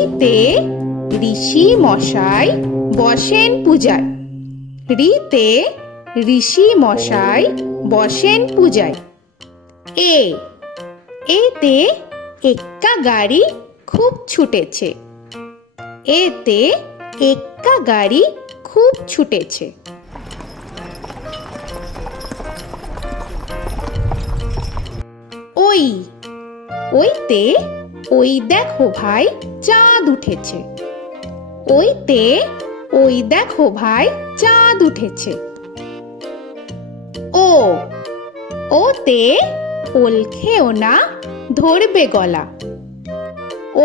ঋতে ঋষি মশাই বসেন পূজায় ঋতে ঋষি মশাই বসেন পূজায় এ এতে এক্কা গাড়ি খুব ছুটেছে এতে এক্কা গাড়ি খুব ছুটেছে ওই ওইতে ওই দেখো ভাই চাঁদ উঠেছে ওই তে ওই দেখো ভাই চাঁদ উঠেছে ও ওতে ওল খেও না ধরবে গলা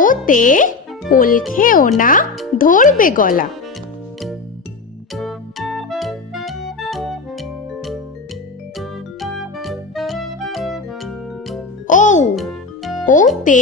ওতে ওল খেও না ধরবে গলা ও ওতে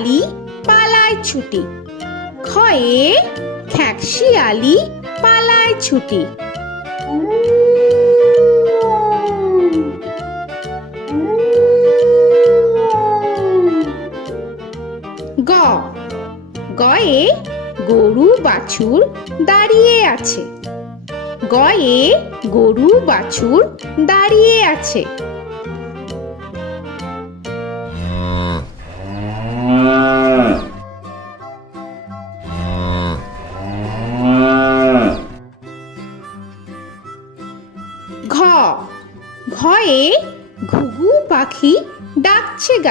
আলি পালায় ছুটি খয়ে খ্যাকশি আলি পালায় ছুটি গ গয়ে গরু বাছুর দাঁড়িয়ে আছে গয়ে গরু বাছুর দাঁড়িয়ে আছে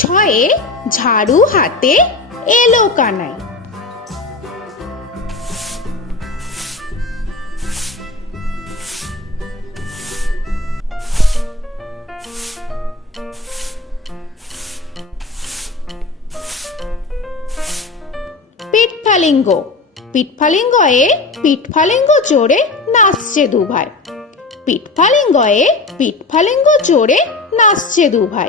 ঝয়ে ঝাড়ু হাতে এলো কানাই পিটফালিঙ্গ পিটফালিঙ্গয়ে পিটফালিঙ্গ চড়ে নাচছে দু ভাই পিটফালিঙ্গয়ে পিটফালিঙ্গ চড়ে নাচছে দু ভাই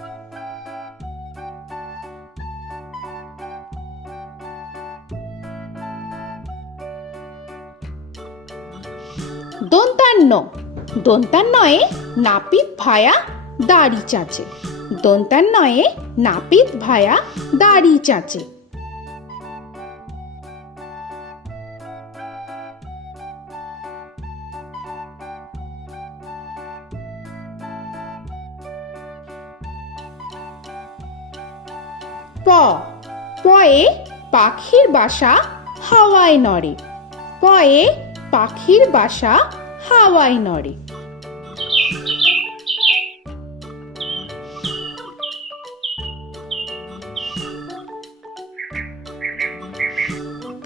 জন্য দন্তার নয়ে নাপিত ভায়া দাড়ি চাচে দন্তার নয়ে নাপিত ভায়া দাড়ি চাচে প পয়ে পাখির বাসা হাওয়ায় নড়ে পয়ে পাখির বাসা হাওয়ায় নড়ে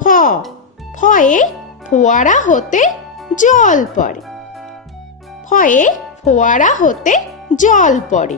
ফ ফয়ে ফোয়ারা হতে জল পড়ে ফয়ে ফোয়ারা হতে জল পড়ে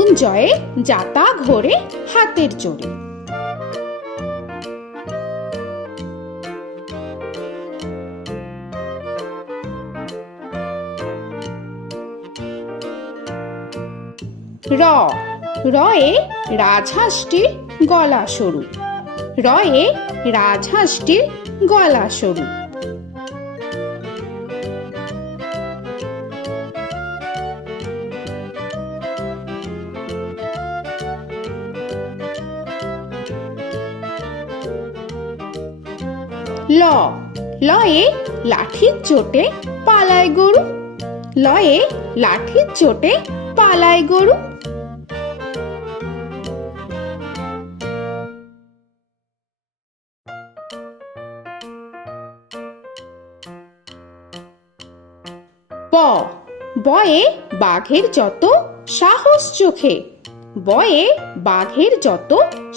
উন জয়ে যাতা ঘরে হাতের চড়ে র রয়ে রাজহাঁসটির গলা সরু রয়ে রাজহাঁসটির গলা সরু ল লয়ে লাঠির চোটে পালায় গরু লয়ে লাঠির চোটে পালায় গরু প বয়ে বাঘের যত সাহস চোখে বয়ে বাঘের যত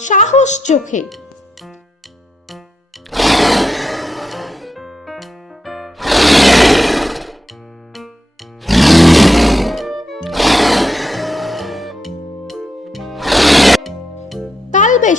সাহস চোখে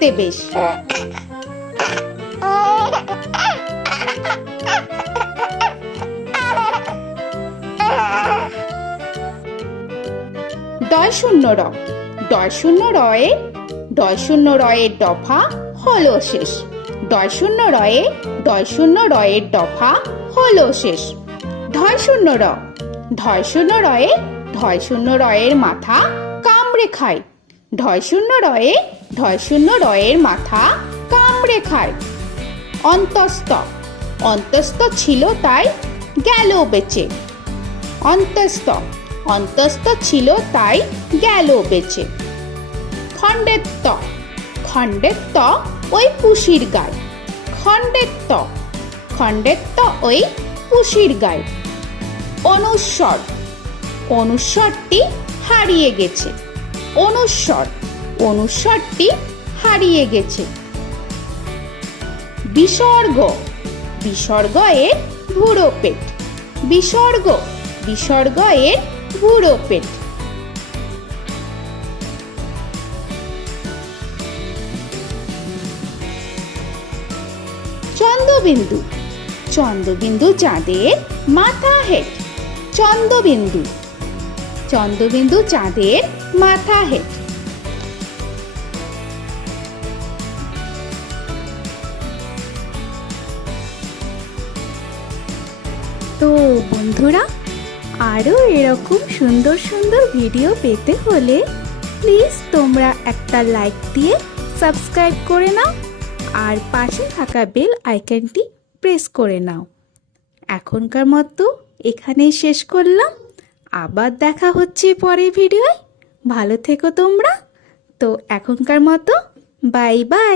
দেখতে বেশ দয় শূন্য র দয় শূন্য রয়ে দয় শূন্য রয়ের দফা হলো শেষ দয় শূন্য রয়ে দয় শূন্য রয়ের দফা হলো শেষ ধয় শূন্য র ধয় শূন্য রয়ে ধয় শূন্য রয়ের মাথা কামড়ে খায় ধয় শূন্য রয়ে ধয়শূন্য রয়ের মাথা কামড়ে খায় অন্তস্ত অন্তস্ত ছিল তাই গেল বেচে অন্তস্ত অন্তস্ত ছিল তাই গেল বেচে খণ্ডের ত ওই পুষির গায়ে খণ্ডের ত ওই পুষির গায়ে অনুস্বর অনুস্বরটি হারিয়ে গেছে অনুস্বর অনুসরটি হারিয়ে গেছে বিসর্গ বিসর্গ এর ভুড়ো পেট বিসর্গ বিসর্গ এর ভুড়ো পেট চন্দ্রবিন্দু চন্দ্রবিন্দু চাঁদের মাথা হেট চন্দ্রবিন্দু চন্দ্রবিন্দু চাঁদের মাথা হেট তো বন্ধুরা আরও এরকম সুন্দর সুন্দর ভিডিও পেতে হলে প্লিজ তোমরা একটা লাইক দিয়ে সাবস্ক্রাইব করে নাও আর পাশে থাকা বেল আইকনটি প্রেস করে নাও এখনকার মতো এখানেই শেষ করলাম আবার দেখা হচ্ছে পরের ভিডিওয় ভালো থেকো তোমরা তো এখনকার মতো বাই বাই